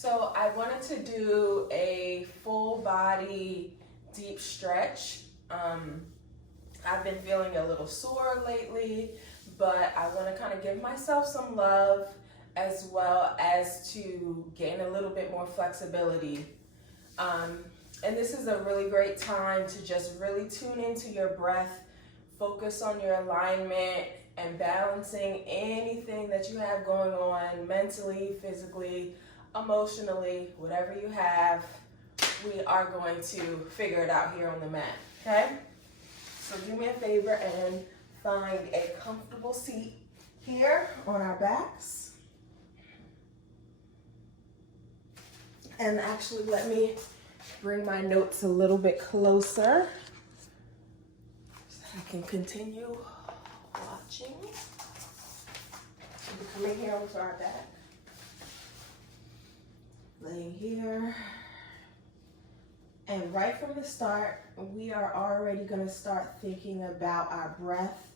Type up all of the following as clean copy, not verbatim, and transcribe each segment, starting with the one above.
So I wanted to do a full body deep stretch. I've been feeling a little sore lately, but I want to kind of give myself some love as well as to gain a little bit more flexibility. And this is a really great time to just really tune into your breath, focus on your alignment, and balancing anything that you have going on mentally, physically, emotionally, whatever you have. We are going to figure it out here on the mat, okay? So do me a favor and find a comfortable seat here on our backs. And actually, let me bring my notes a little bit closer so I can continue watching. So we're coming here onto our back. Laying here. And right from the start, we are already going to start thinking about our breath,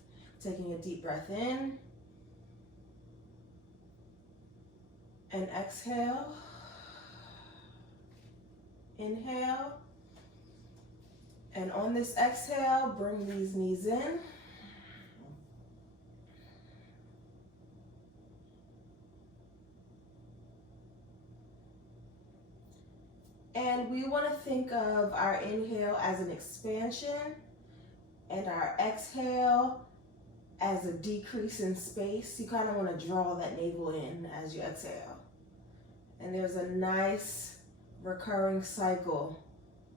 taking a deep breath in and exhale. Inhale. And on this exhale, bring these knees in. And we want to think of our inhale as an expansion and our exhale as a decrease in space. You kind of want to draw that navel in as you exhale. And there's a nice recurring cycle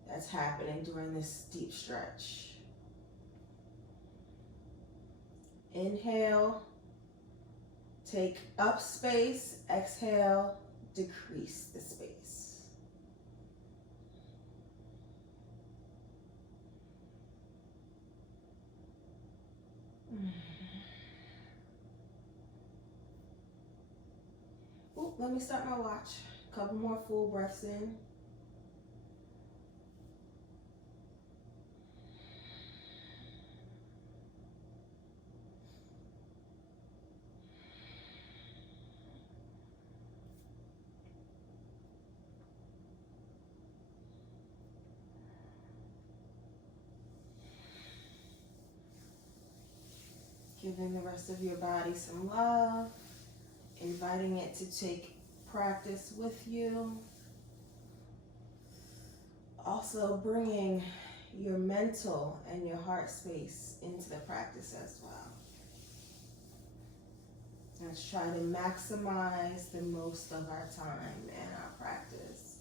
that's happening during this deep stretch. Inhale, take up space. Exhale, decrease the space. Ooh, let me start my watch. A couple more full breaths in. Giving the rest of your body some love, inviting it to take practice with you. Also bringing your mental and your heart space into the practice as well. Let's try to maximize the most of our time and our practice.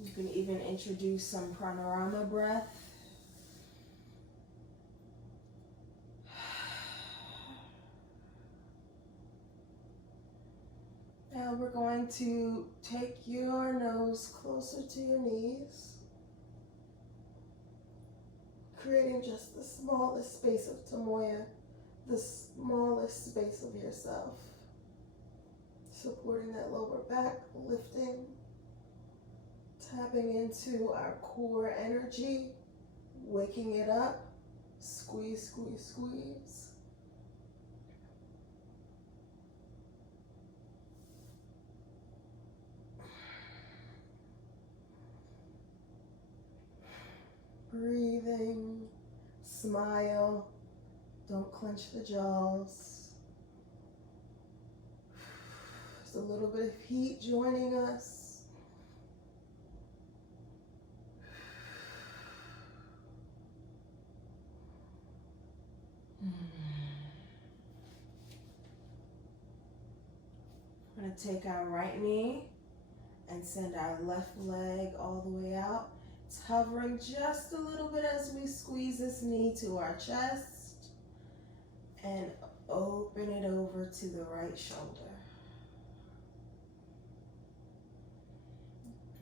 You can even introduce some pranayama breath. Now we're going to take your nose closer to your knees, creating just the smallest space of Tamoya, the smallest space of yourself, supporting that lower back, lifting, tapping into our core energy, waking it up, squeeze, squeeze, squeeze. Breathing, smile, don't clench the jaws. There's a little bit of heat joining us. We're going to take our right knee and send our left leg all the way out. It's hovering just a little bit as we squeeze this knee to our chest and open it over to the right shoulder.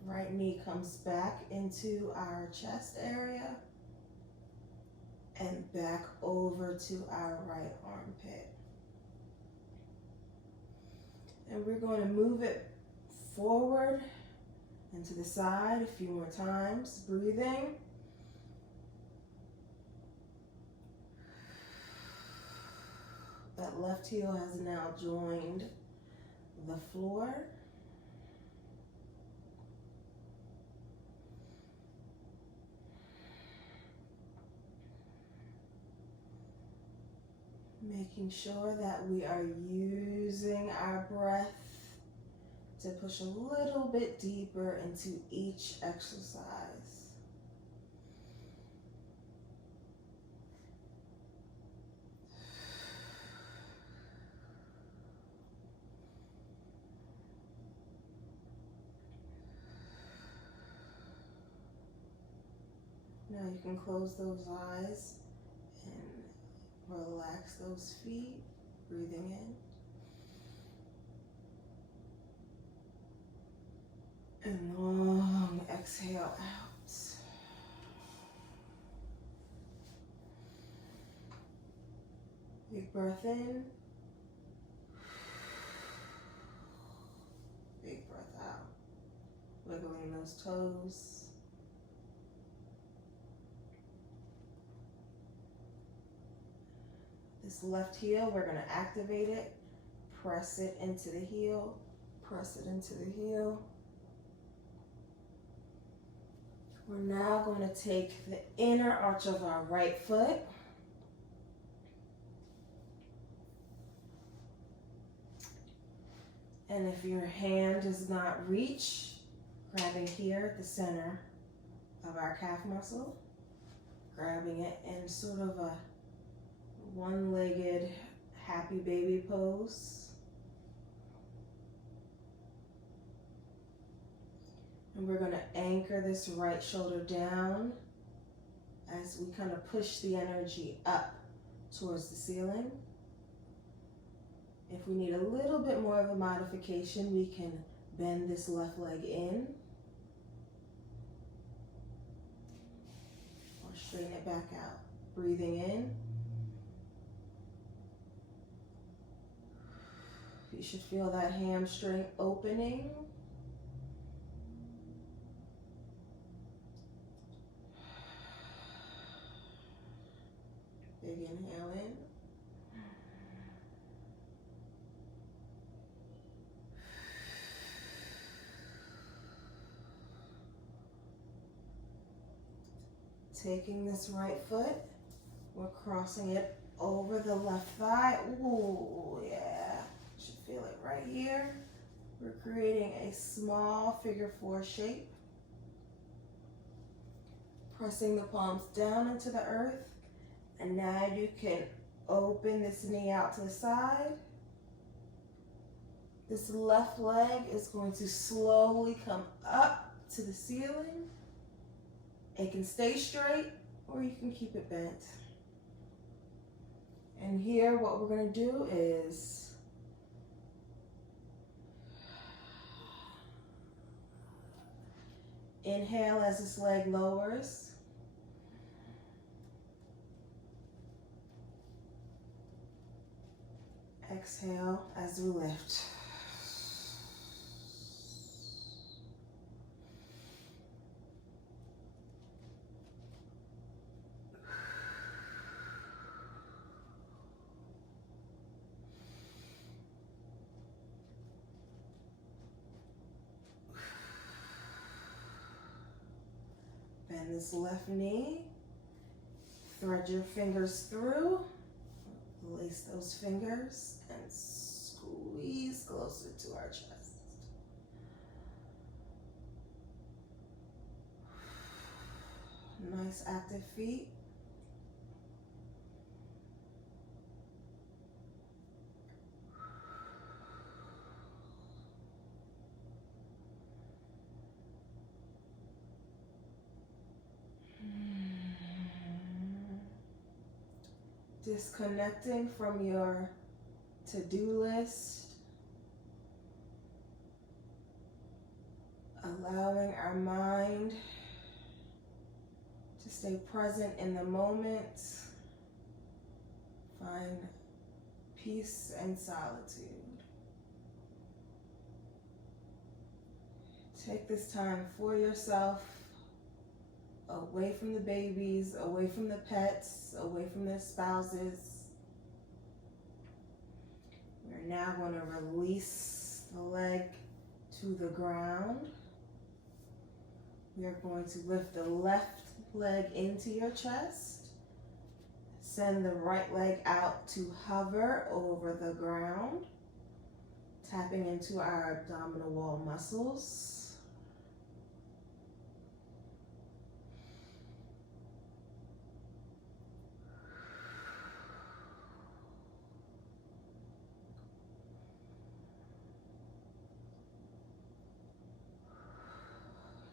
Right knee comes back into our chest area and back over to our right armpit. And we're going to move it forward And to the side a few more times, breathing. That left heel has now joined the floor. Making sure that we are using our breath to push a little bit deeper into each exercise. Now you can close those eyes and relax those feet, breathing in. And long exhale out. Big breath in. Big breath out. Wiggling those toes. This left heel, we're going to activate it. Press it into the heel. Press it into the heel. We're now going to take the inner arch of our right foot. And if your hand does not reach, grabbing here at the center of our calf muscle, grabbing it in sort of a one-legged happy baby pose. And we're going to anchor this right shoulder down as we kind of push the energy up towards the ceiling. If we need a little bit more of a modification, we can bend this left leg in or straighten it back out. Breathing in. You should feel that hamstring opening. Big inhale in. Taking this right foot, we're crossing it over the left thigh. Ooh, yeah. You should feel it right here. We're creating a small figure four shape. Pressing the palms down into the earth. And now you can open this knee out to the side. This left leg is going to slowly come up to the ceiling. It can stay straight or you can keep it bent. And here what we're going to do is inhale as this leg lowers. Exhale as we lift. Bend this left knee. Thread your fingers through. Lace those fingers and squeeze closer to our chest. Nice active feet. Disconnecting from your to-do list, allowing our mind to stay present in the moment, find peace and solitude. Take this time for yourself, away from the babies, away from the pets, away from their spouses. We're now going to release the leg to the ground. We are going to lift the left leg into your chest. Send the right leg out to hover over the ground, tapping into our abdominal wall muscles.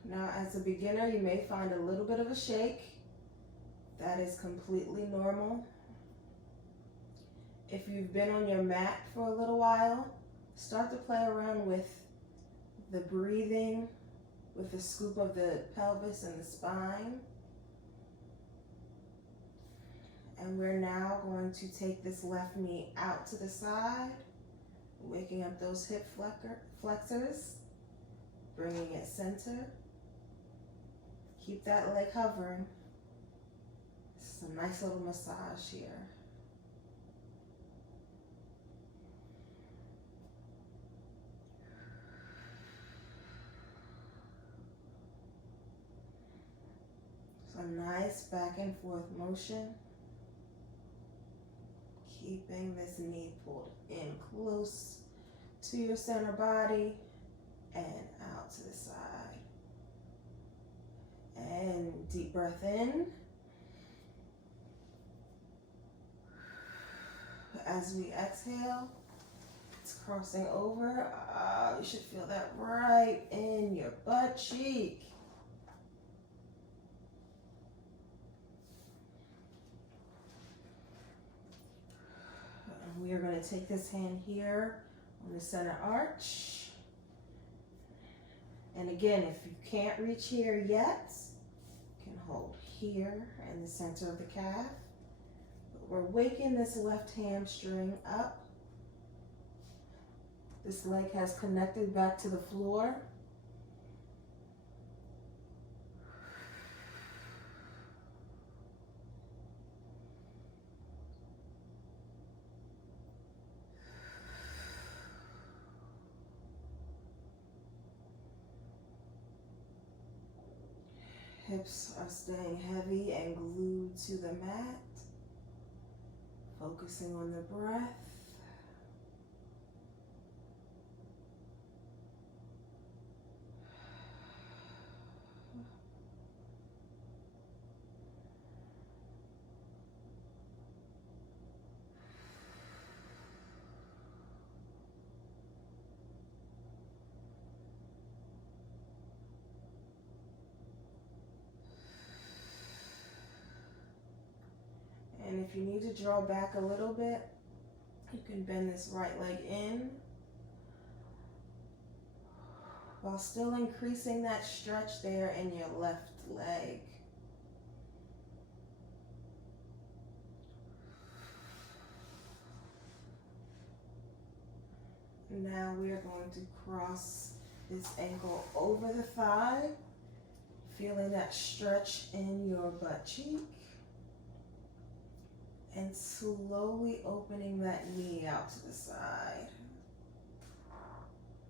Now, as a beginner, you may find a little bit of a shake. That is completely normal. If you've been on your mat for a little while, start to play around with the breathing, with the scoop of the pelvis and the spine. And we're now going to take this left knee out to the side, waking up those hip flexors, bringing it center. Keep that leg hovering. This is a nice little massage here. So a nice back and forth motion. Keeping this knee pulled in close to your center body and out to the side. And deep breath in. As we exhale, it's crossing over. You should feel that right in your butt cheek. And we are going to take this hand here on the center arch. And again, if you can't reach here yet, you can hold here in the center of the calf. But we're waking this left hamstring up. This leg has connected back to the floor. Hips are staying heavy and glued to the mat. Focusing on the breath. And if you need to draw back a little bit, you can bend this right leg in while still increasing that stretch there in your left leg. Now we are going to cross this ankle over the thigh, feeling that stretch in your butt cheek. And slowly opening that knee out to the side.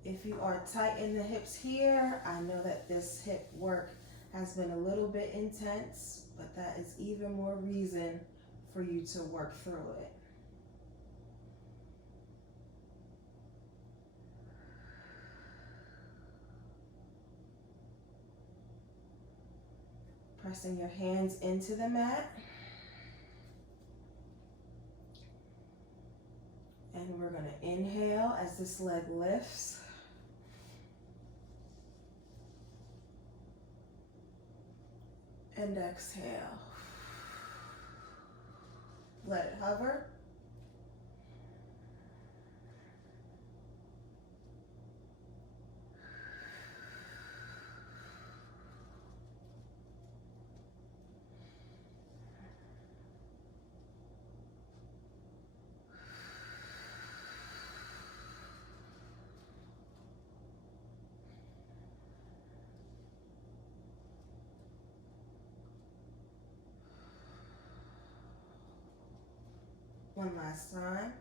If you are tight in the hips here, I know that this hip work has been a little bit intense, but that is even more reason for you to work through it. Pressing your hands into the mat. And we're going to inhale as this leg lifts. And exhale. Let it hover. One last time.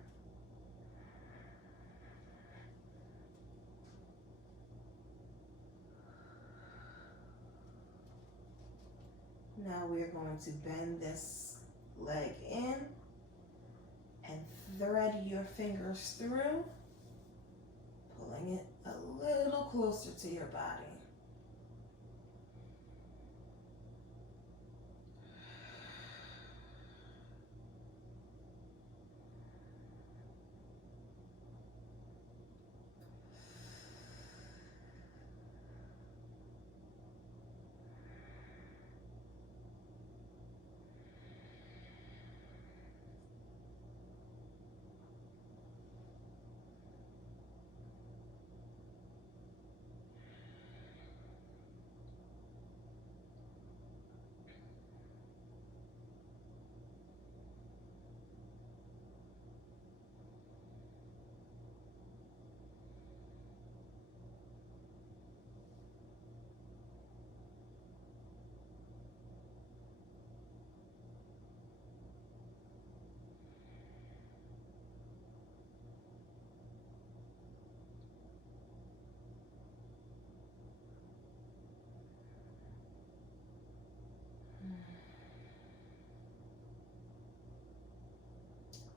Now we're going to bend this leg in and thread your fingers through, pulling it a little closer to your body.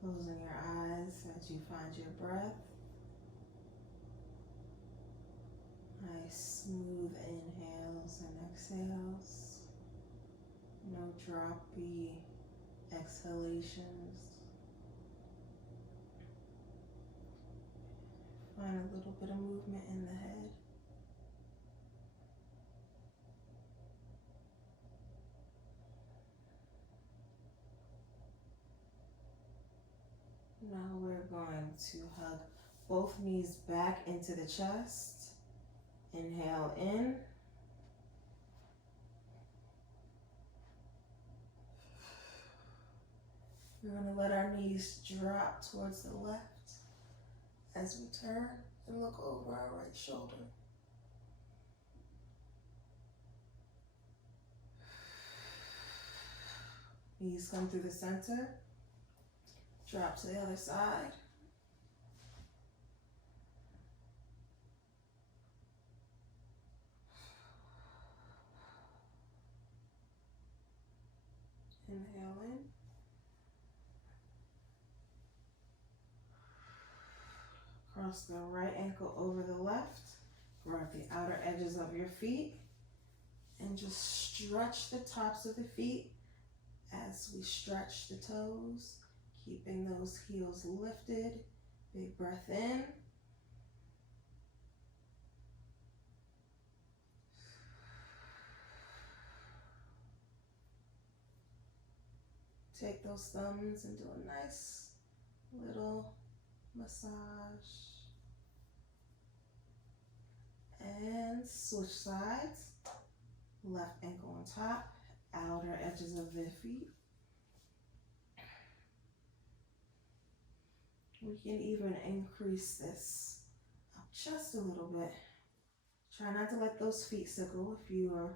Closing your eyes as you find your breath. Nice smooth inhales and exhales. No droppy exhalations. Find a little bit of movement in the head. Now we're going to hug both knees back into the chest. Inhale in. We're going to let our knees drop towards the left as we turn and look over our right shoulder. Knees come through the center. Drop to the other side. Inhale in. Cross the right ankle over the left. Grab the outer edges of your feet and just stretch the tops of the feet as we stretch the toes, keeping those heels lifted. Big breath in. Take those thumbs and do a nice little massage. And switch sides. Left ankle on top, outer edges of the feet. We can even increase this up just a little bit. Try not to let those feet sickle if you are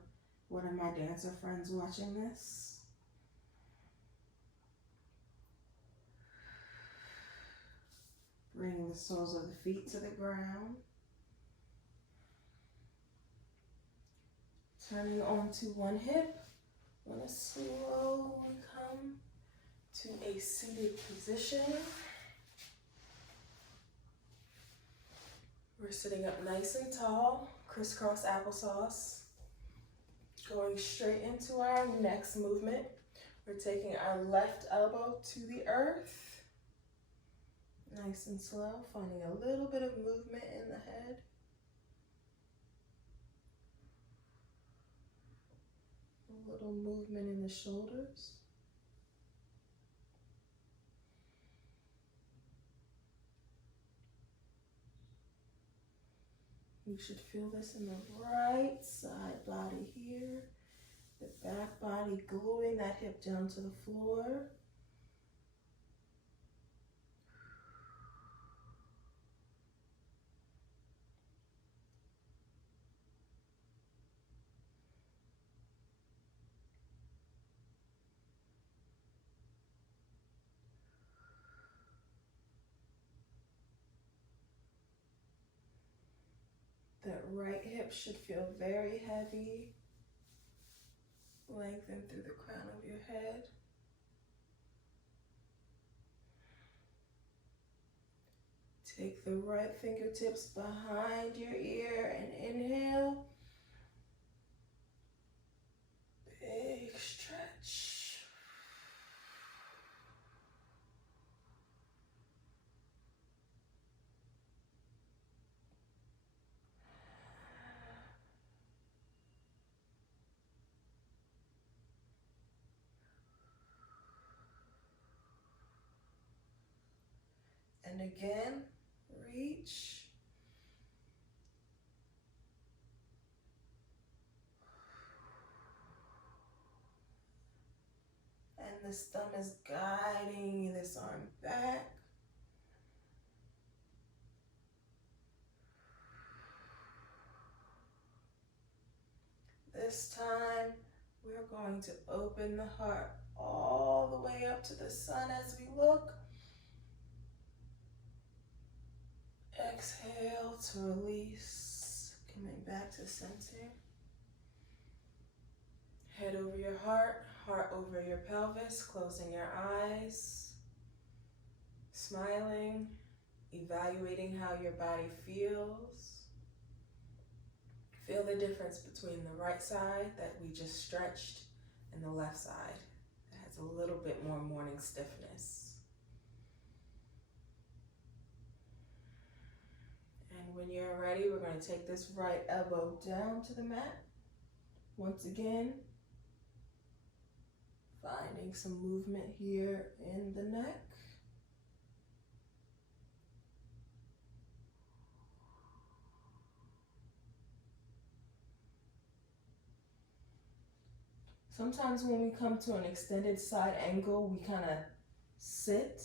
one of my dancer friends watching this. Bring the soles of the feet to the ground. Turning onto one hip. We're going to slowly come to a seated position. We're sitting up nice and tall, crisscross applesauce. Going straight into our next movement. We're taking our left elbow to the earth. Nice and slow, finding a little bit of movement in the head. A little movement in the shoulders. You should feel this in the right side body here. The back body gluing that hip down to the floor. That right hip should feel very heavy. Lengthen through the crown of your head. Take the right fingertips behind your ear and inhale. Big stretch. And again, reach. And this thumb is guiding this arm back. This time, we're going to open the heart all the way up to the sun as we look. Exhale to release, coming back to center. Head over your heart, heart over your pelvis, closing your eyes, smiling, evaluating how your body feels. Feel the difference between the right side that we just stretched and the left side that has a little bit more morning stiffness. And when you're ready, we're going to take this right elbow down to the mat. Once again, finding some movement here in the neck. Sometimes when we come to an extended side angle, we kind of sit,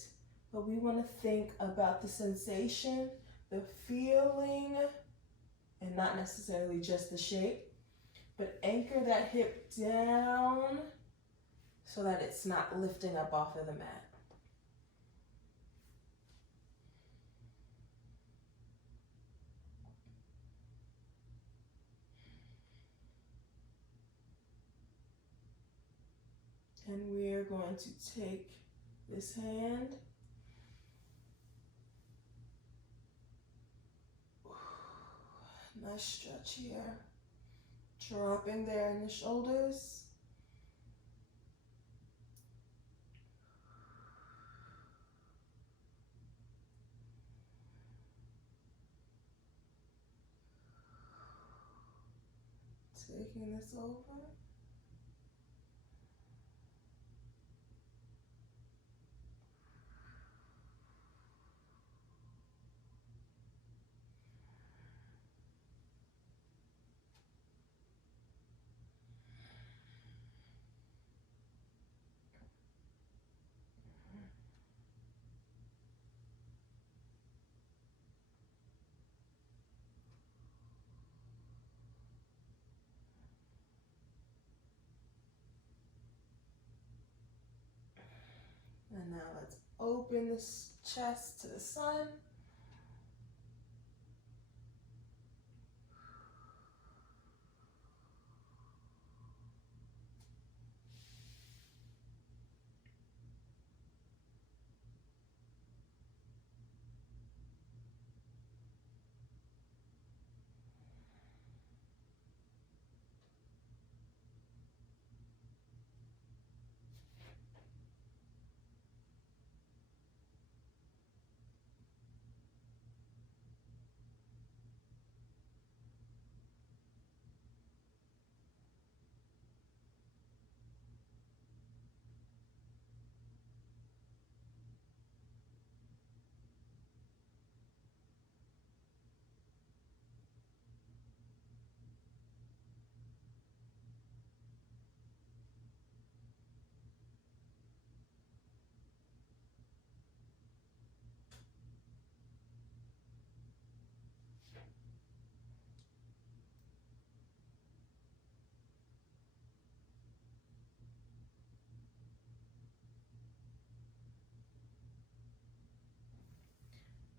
but we want to think about the sensation, the feeling, and not necessarily just the shape, but anchor that hip down so that it's not lifting up off of the mat. And we're going to take this hand, nice stretch here, dropping there in the shoulders. Taking this over. And now let's open this chest to the sun.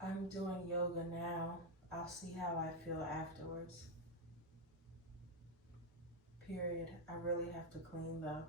I'm doing yoga now. I'll see how I feel afterwards. Period. I really have to clean though.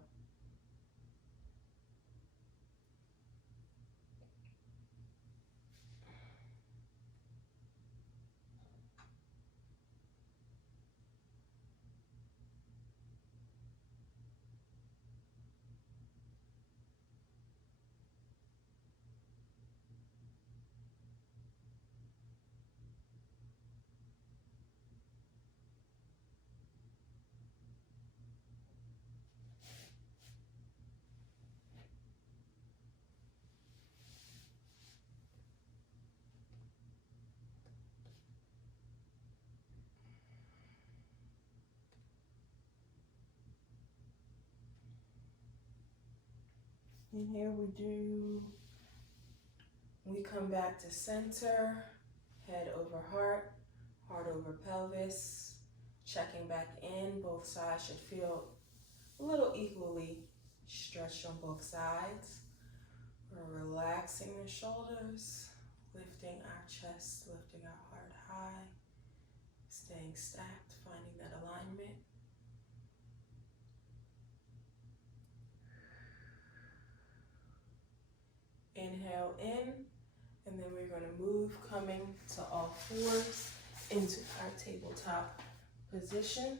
And here we come back to center, head over heart, heart over pelvis, checking back in. Both sides should feel a little equally stretched on both sides. We're relaxing the shoulders, lifting our chest, lifting our heart high, staying stacked, finding that alignment. Inhale in, and then we're going to move, coming to all fours into our tabletop position.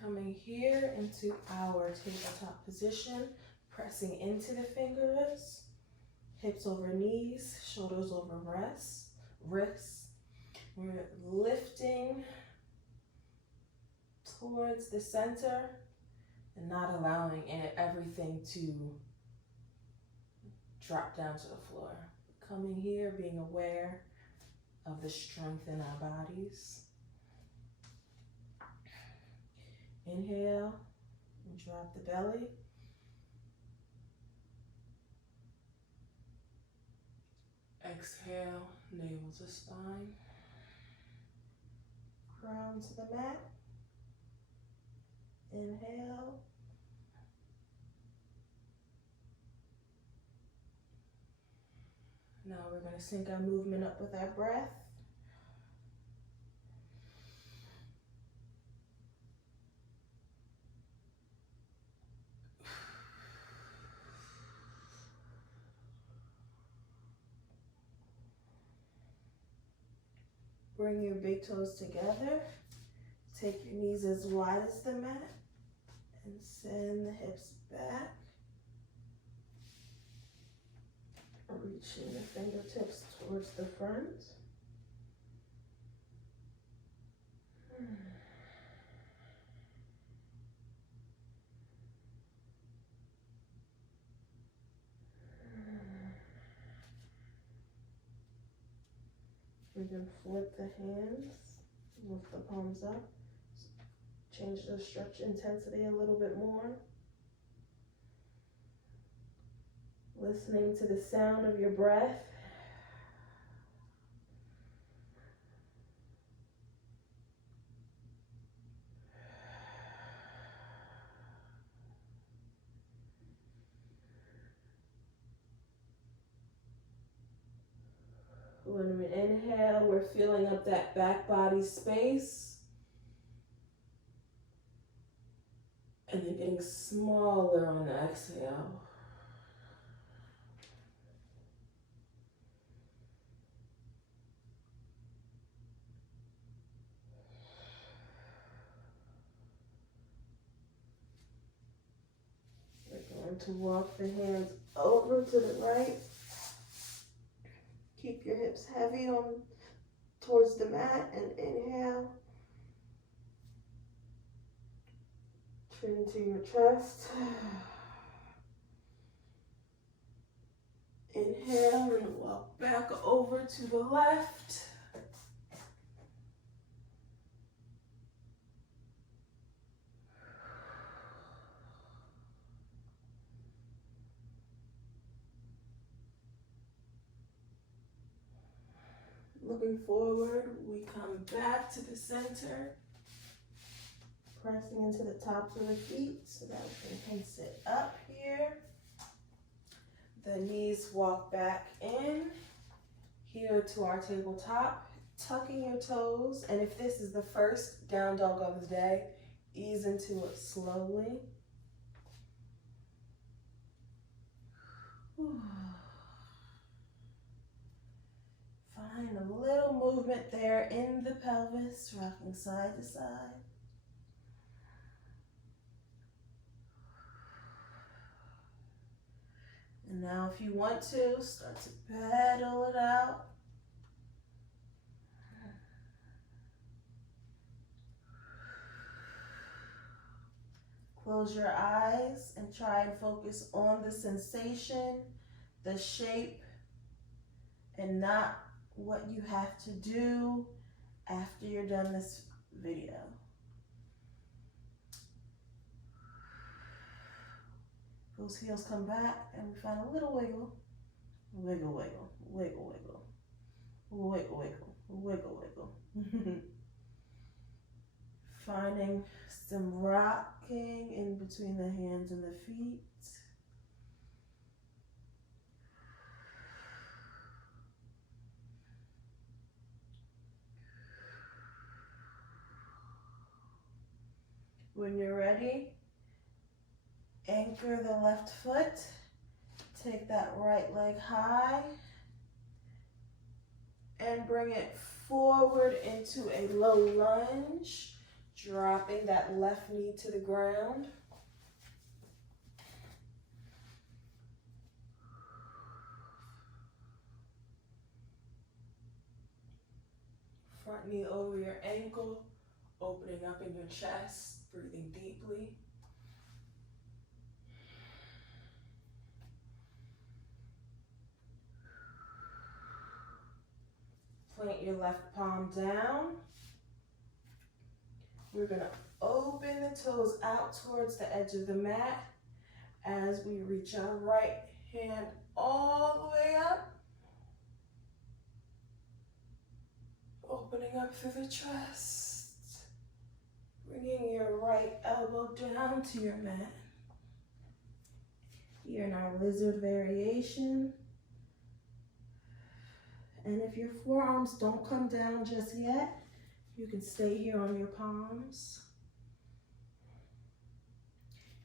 Coming here into our tabletop position, pressing into the fingers, hips over knees, shoulders over wrists. We're lifting towards the center and not allowing everything to drop down to the floor. Coming here, being aware of the strength in our bodies. Inhale, and drop the belly. Exhale, navel to spine. Crown to the mat. Inhale. Now we're going to sync our movement up with our breath. Bring your big toes together. Take your knees as wide as the mat and send the hips back. Reaching the fingertips towards the front. We can flip the hands, lift the palms up, change the stretch intensity a little bit more. Listening to the sound of your breath. When we inhale, we're filling up that back body space. And then getting smaller on the exhale. We're going to walk the hands over to the right. Keep your hips heavy on towards the mat and inhale. Chin to your chest. Inhale and walk back over to the left. Looking forward, we come back to the center. pressing into the tops of the feet so that we can sit up here. The knees walk back in here to our tabletop, tucking your toes. And if this is the first down dog of the day, ease into it slowly. Find a little movement there in the pelvis, rocking side to side. And now if you want to, start to pedal it out. Close your eyes and try and focus on the sensation, the shape, and not what you have to do after you're done this video. Those heels come back and we find a little wiggle. Wiggle, wiggle, wiggle, wiggle. Wiggle, wiggle, wiggle, wiggle. Finding some rocking in between the hands and the feet. When you're ready, anchor the left foot. Take that right leg high and bring it forward into a low lunge, dropping that left knee to the ground. Front knee over your ankle, opening up in your chest, breathing deeply. Plant your left palm down. We're gonna open the toes out towards the edge of the mat as we reach our right hand all the way up. Opening up through the chest. Bringing your right elbow down to your mat. You're in our lizard variation. And if your forearms don't come down just yet, you can stay here on your palms.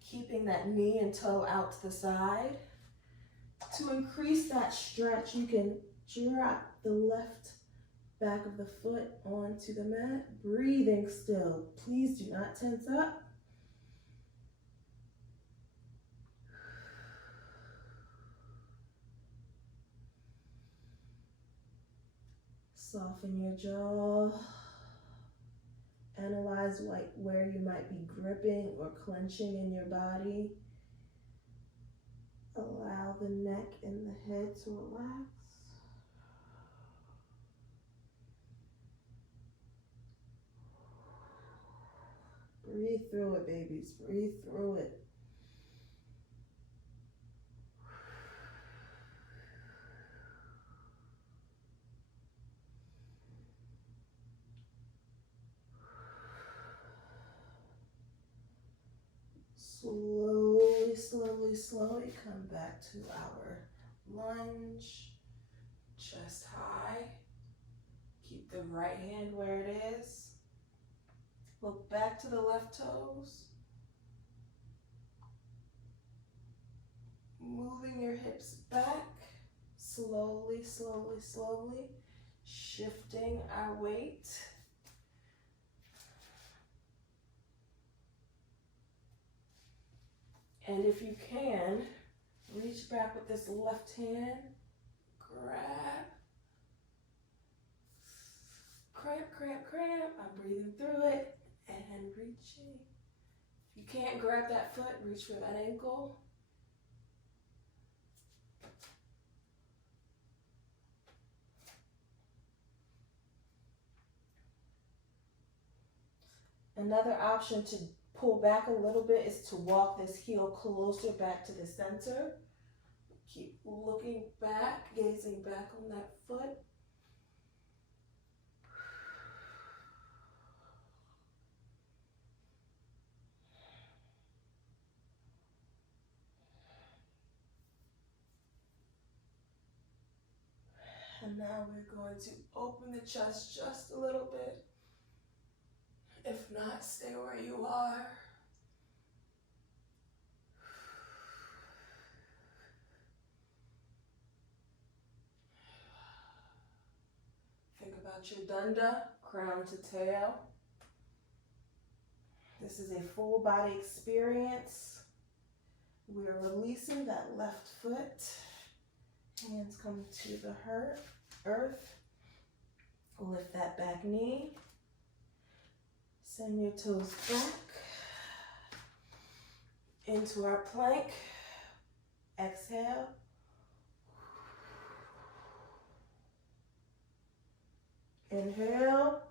Keeping that knee and toe out to the side. To increase that stretch, you can drop the left back of the foot onto the mat. Breathing still. Please do not tense up. Soften your jaw. Analyze where you might be gripping or clenching in your body. Allow the neck and the head to relax. Breathe through it, babies. Breathe through it. Slowly, slowly, slowly come back to our lunge. Chest high. Keep the right hand where it is. Look back to the left toes. Moving your hips back. Slowly, slowly, slowly. Shifting our weight. And if you can, reach back with this left hand, grab, cramp, cramp, cramp. I'm breathing through it and reaching. If you can't grab that foot, reach for that ankle. Another option to pull back a little bit is to walk this heel closer back to the center. Keep looking back, gazing back on that foot. And now we're going to open the chest just a little bit. If not, stay where you are. Think about your dunda, crown to tail. This is a full body experience. We are releasing that left foot. Hands come to the earth. Lift that back knee. Send your toes back into our plank. Exhale. Inhale.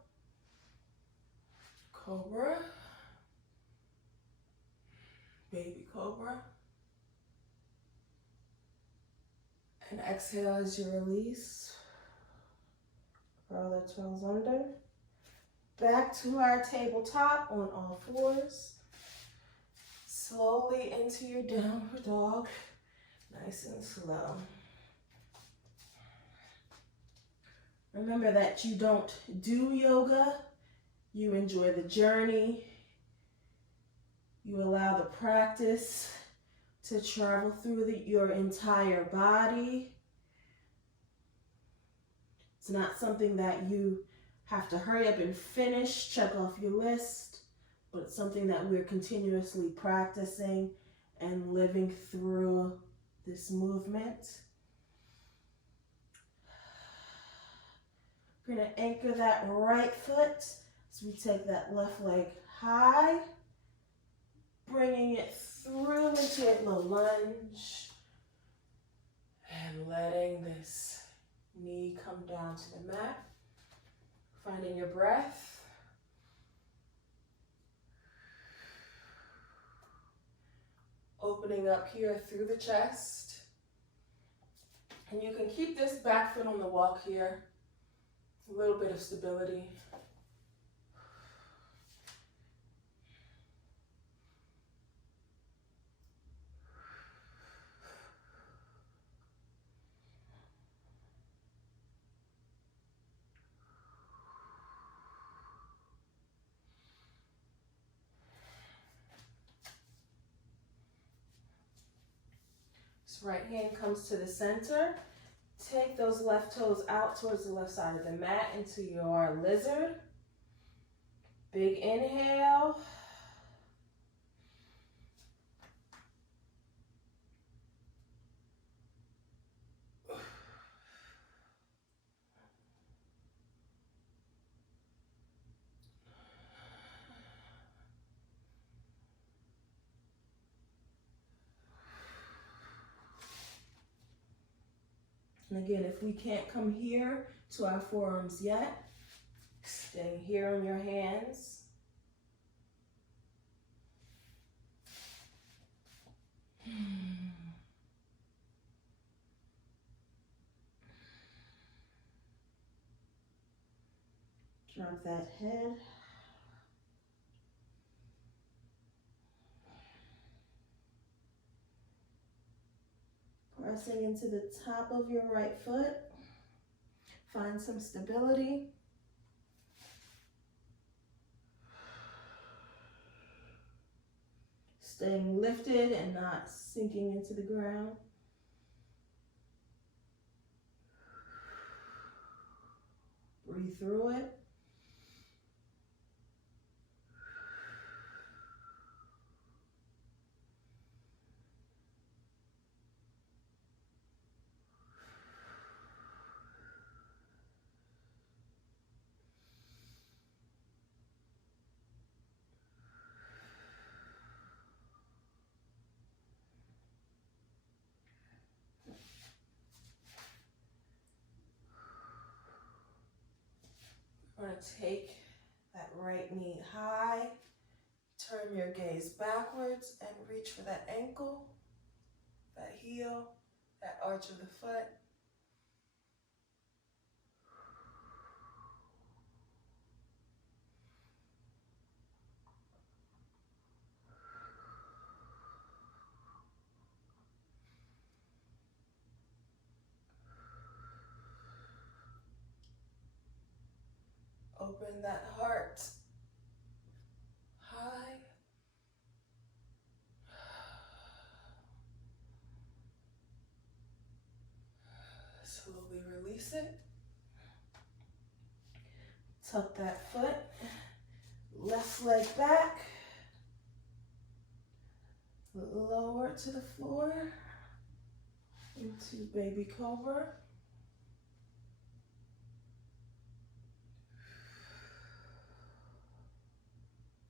Cobra. Baby cobra. And exhale as you release. Curl the toes under. Back to our tabletop on all fours. Slowly into your downward dog. Nice and slow. Remember that you don't do yoga. You enjoy the journey. You allow the practice to travel through your entire body. It's not something that you have to hurry up and finish, check off your list, but it's something that we're continuously practicing and living through this movement. We're going to anchor that right foot as we take that left leg high, bringing it through into a low lunge and letting this knee come down to the mat. Finding your breath. Opening up here through the chest. And you can keep this back foot on the walk here. A little bit of stability. Right hand comes to the center. Take those left toes out towards the left side of the mat into your lizard. Big inhale. And again, if we can't come here to our forearms yet, stay here on your hands. Drop that head. Pressing into the top of your right foot. Find some stability. Staying lifted and not sinking into the ground. Breathe through it. We're going to take that right knee high, turn your gaze backwards and reach for that ankle, that heel, that arch of the foot. Open that heart high. Slowly release it. Tuck that foot. Left leg back. Lower to the floor. Into baby cobra.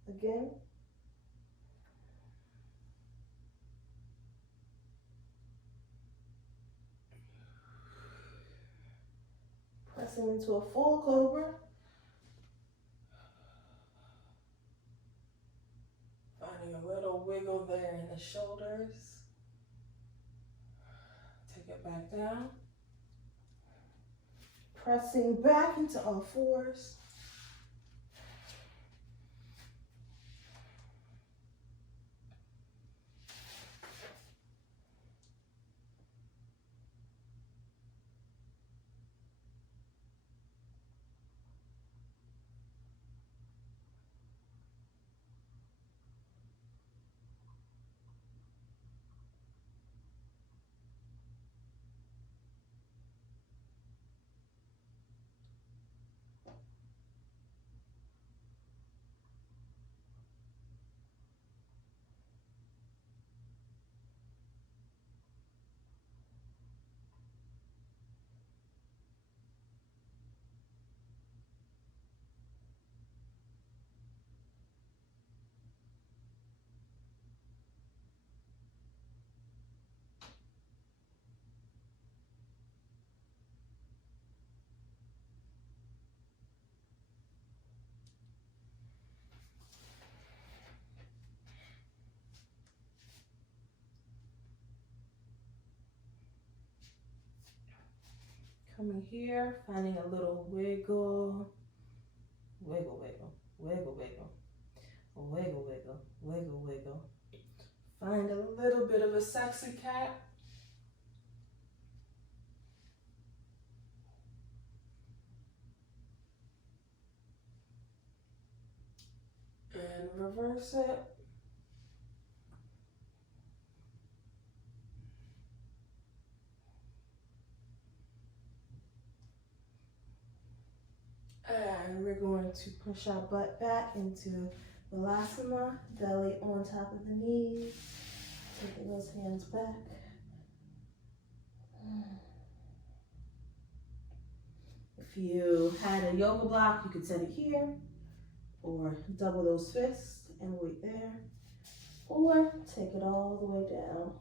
Again. Pressing into a full cobra. Finding a little wiggle there in the shoulders. Take it back down. Pressing back into all fours. Coming here, finding a little wiggle. Wiggle, wiggle, wiggle, wiggle. Wiggle, wiggle, wiggle, wiggle. Find a little bit of a sexy cat. And reverse it. And we're going to push our butt back into Balasana, belly on top of the knees. Taking those hands back. If you had a yoga block, you could set it here, or double those fists and wait there, or take it all the way down.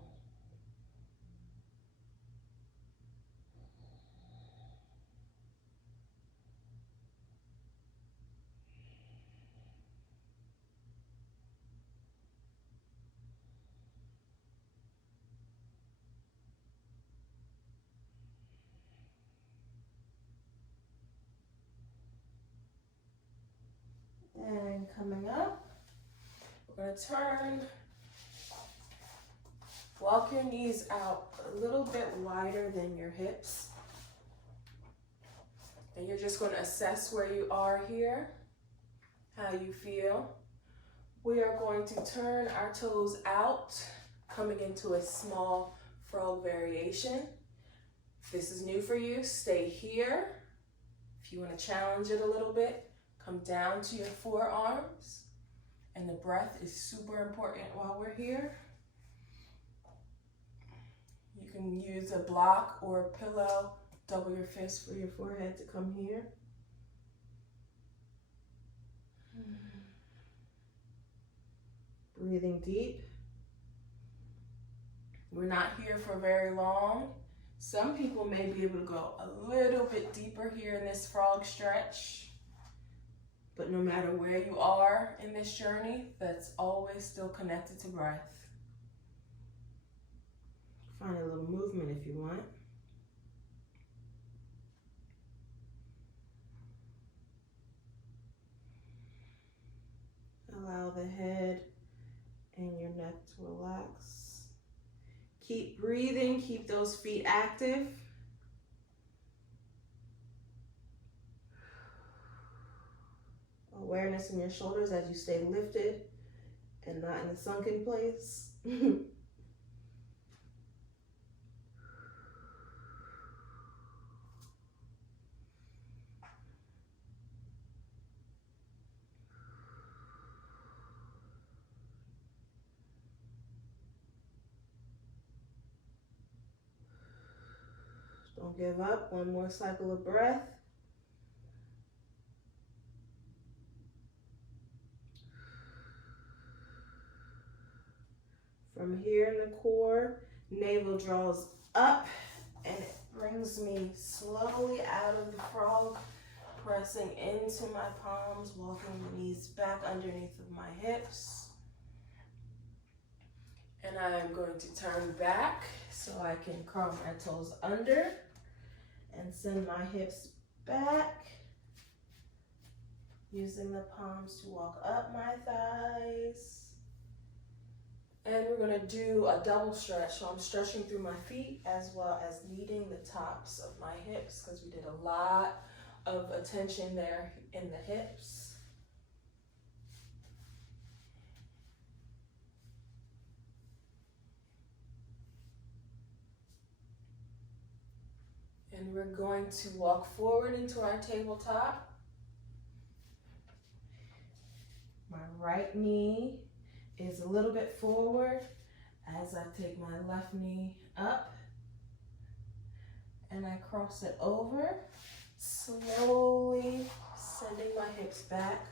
And coming up, We're going to turn. Walk your knees out a little bit wider than your hips. And you're just going to assess where you are here, how you feel. We are going to turn our toes out, coming into a small frog variation. If this is new for you, stay here. If you want to challenge it a little bit, come down to your forearms. And the breath is super important while we're here. You can use a block or a pillow. Double your fist for your forehead to come here. Breathing deep. We're not here for very long. Some people may be able to go a little bit deeper here in this frog stretch. But no matter where you are in this journey, that's always still connected to breath. find a little movement if you want. Allow the head and your neck to relax. Keep breathing, keep those feet active. Awareness in your shoulders as you stay lifted and not in the sunken place. Don't give up. One more cycle of breath. From here in the core, navel draws up and it brings me slowly out of the frog, pressing into my palms, walking the knees back underneath of my hips. And I am going to turn back so I can curl my toes under and send my hips back, using the palms to walk up my thighs. And we're gonna do a double stretch. So I'm stretching through my feet as well as kneading the tops of my hips because we did a lot of attention there in the hips. And we're going to walk forward into our tabletop. My right knee is a little bit forward as I take my left knee up and I cross it over, slowly sending my hips back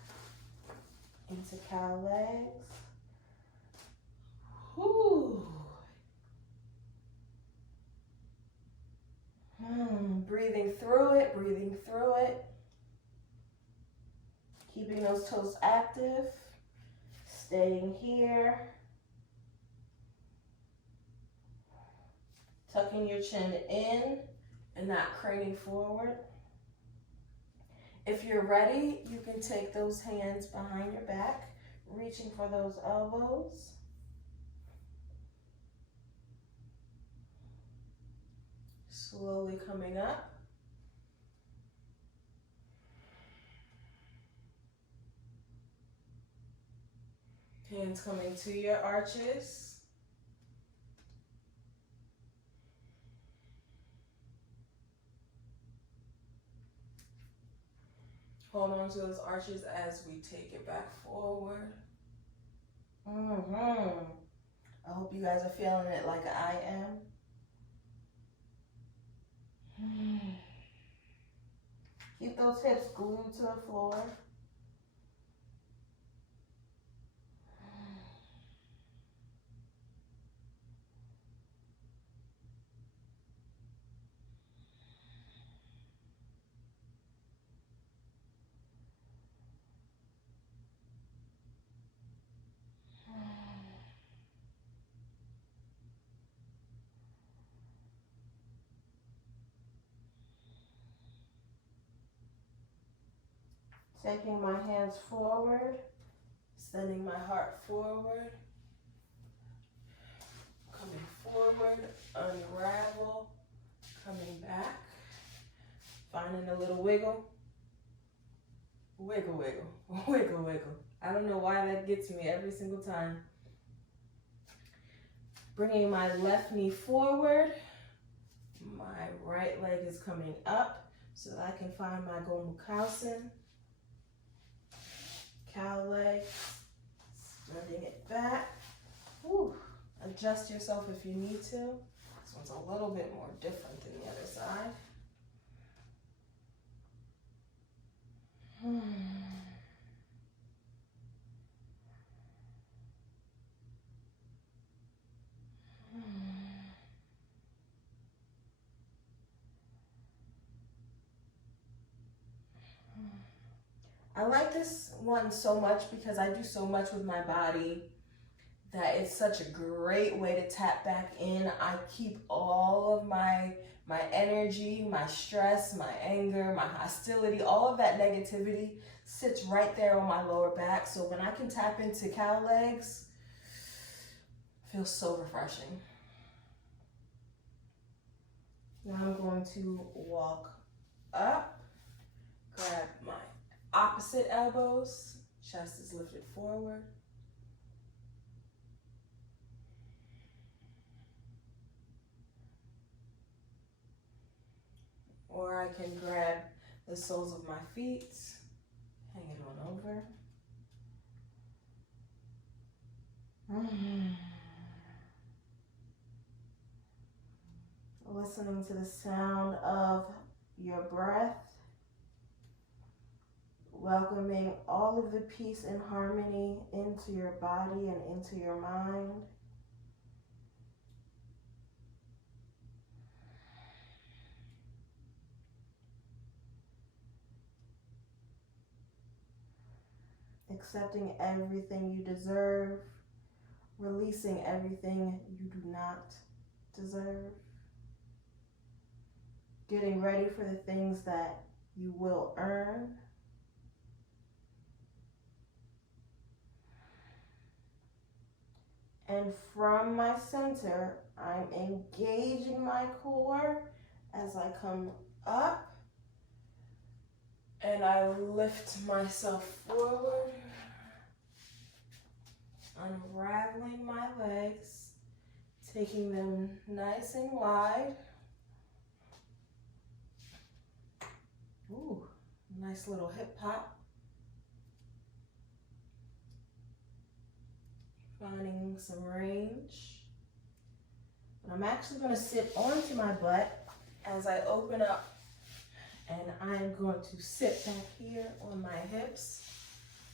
into cow legs. Whew. Breathing through it, breathing through it. Keeping those toes active. Staying here. Tucking your chin in and not craning forward. If you're ready, you can take those hands behind your back, reaching for those elbows. Slowly coming up. Hands coming to your arches. Hold on to those arches as we take it back forward. I hope you guys are feeling it like I am. Keep those hips glued to the floor. Taking my hands forward, sending my heart forward, coming forward, unravel, coming back, finding a little wiggle, wiggle, wiggle, wiggle, wiggle. I don't know why that gets me every single time. Bringing my left knee forward, my right leg is coming up so that I can find my Gomukhsan. Cow leg, spreading it back. Whew. Adjust yourself if you need to. This one's a little bit more different than the other side. I like this one so much because I do so much with my body that it's such a great way to tap back in. I keep all of my energy, my stress, my anger, my hostility, all of that negativity sits right there on my lower back. So when I can tap into cow legs, it feels so refreshing. Now I'm going to walk up, grab my Opposite elbows, chest is lifted forward. Or I can grab the soles of my feet, hang it on over. Listening to the sound of your breath, welcoming all of the peace and harmony into your body and into your mind. Accepting everything you deserve, releasing everything you do not deserve. Getting ready for the things that you will earn. And from my center, I'm engaging my core as I come up. And I lift myself forward, unraveling my legs, taking them nice and wide. Ooh, nice little hip hop. Finding some range. But I'm actually going to sit onto my butt as I open up. And I'm going to sit back here on my hips.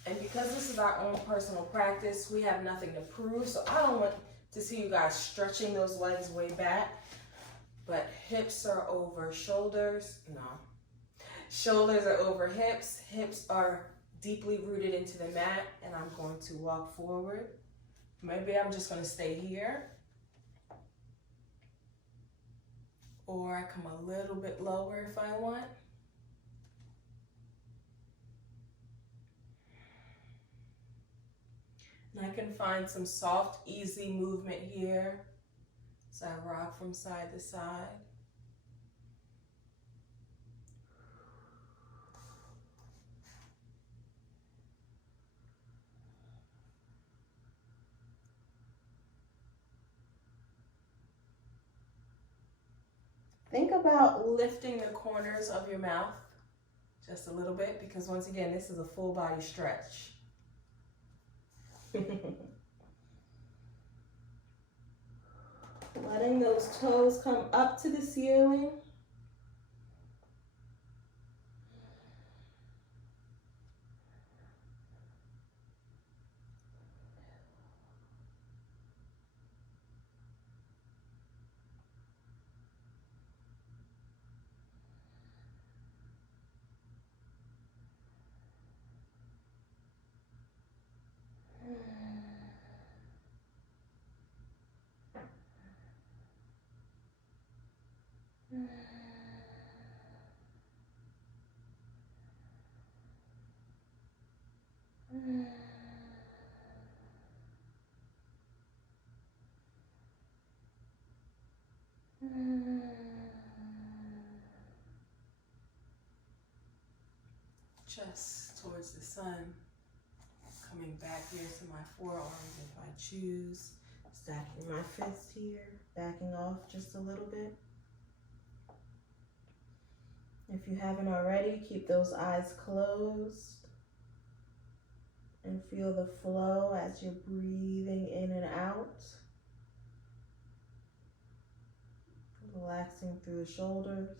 And because this is our own personal practice, we have nothing to prove. So I don't want to see you guys stretching those legs way back. But hips are over shoulders. No. Shoulders are over hips. Hips are deeply rooted into the mat. And I'm going to walk forward. Maybe I'm just going to stay here. Or I come a little bit lower if I want. And I can find some soft, easy movement here. So I rock from side to side. Think about lifting the corners of your mouth just a little bit, because once again, this is a full body stretch. Letting those toes come up to the ceiling. Chest towards the sun. Coming back here to my forearms if I choose. Stacking my fist here. Backing off just a little bit. If you haven't already, keep those eyes closed. And feel the flow as you're breathing in and out. Relaxing through the shoulders.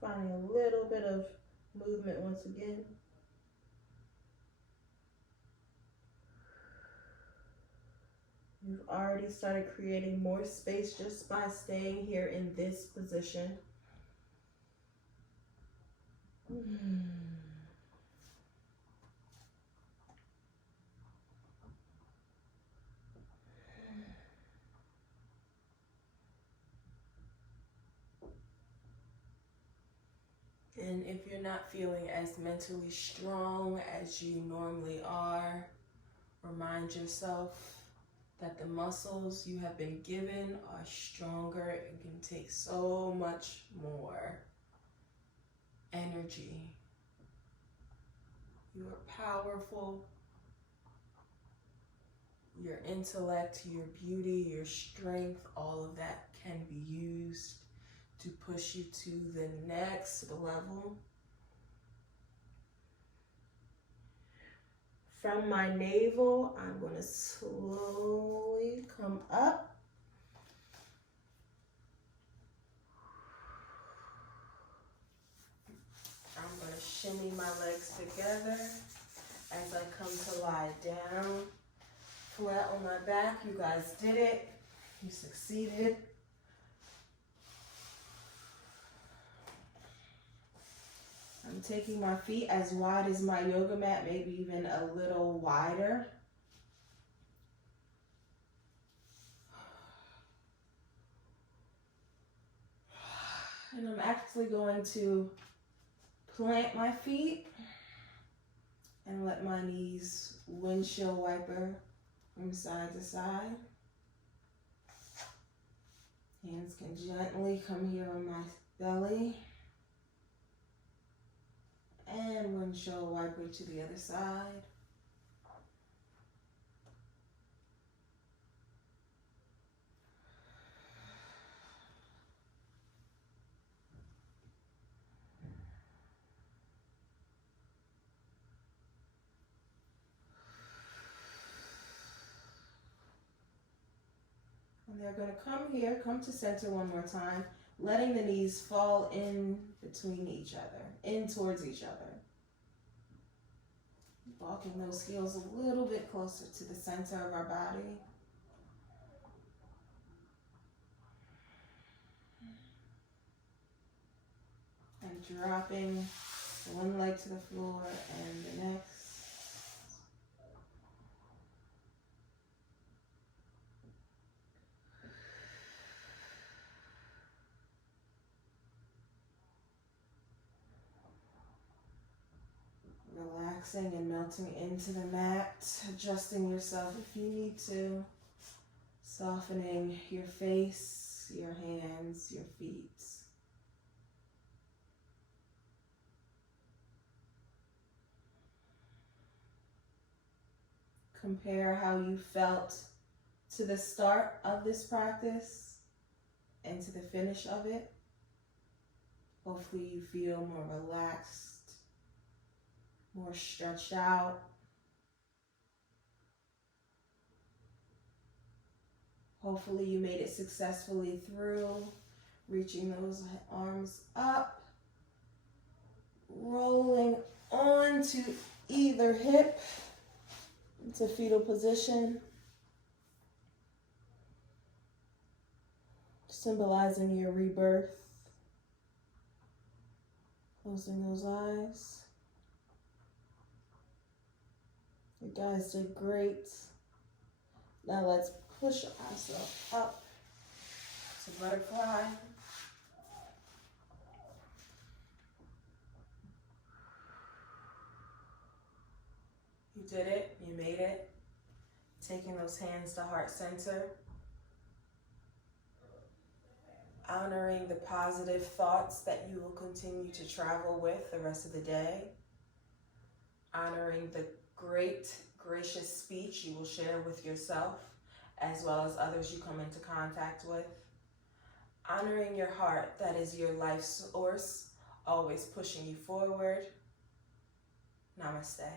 Finding a little bit of movement once again. You've already started creating more space just by staying here in this position. And if you're not feeling as mentally strong as you normally are, remind yourself that the muscles you have been given are stronger and can take so much more energy. You are powerful. Your intellect, your beauty, your strength, all of that can be used to push you to the next level. From my navel, I'm going to slowly come up. I'm going to shimmy my legs together as I come to lie down. Flat on my back. You guys did it. You succeeded. I'm taking my feet as wide as my yoga mat, maybe even a little wider. And I'm actually going to plant my feet and let my knees windshield wiper from side to side. Hands can gently come here on my belly. And windshield wiper to the other side. And they're going to come to center one more time, letting the knees fall in between each other, in towards each other. Walking those heels a little bit closer to the center of our body. And dropping one leg to the floor and the next. Relaxing and melting into the mat, adjusting yourself if you need to, softening your face, your hands, your feet. Compare how you felt to the start of this practice and to the finish of it. Hopefully you feel more relaxed, more stretched out. Hopefully you made it successfully through, reaching those arms up, rolling onto either hip into fetal position, symbolizing your rebirth. Closing those eyes. You guys did great. Now let's push ourselves up to butterfly. You did it. You made it. Taking those hands to heart center. Honoring the positive thoughts that you will continue to travel with the rest of the day. Honoring the great, gracious speech you will share with yourself, as well as others you come into contact with. Honoring your heart, that is your life source, always pushing you forward. Namaste.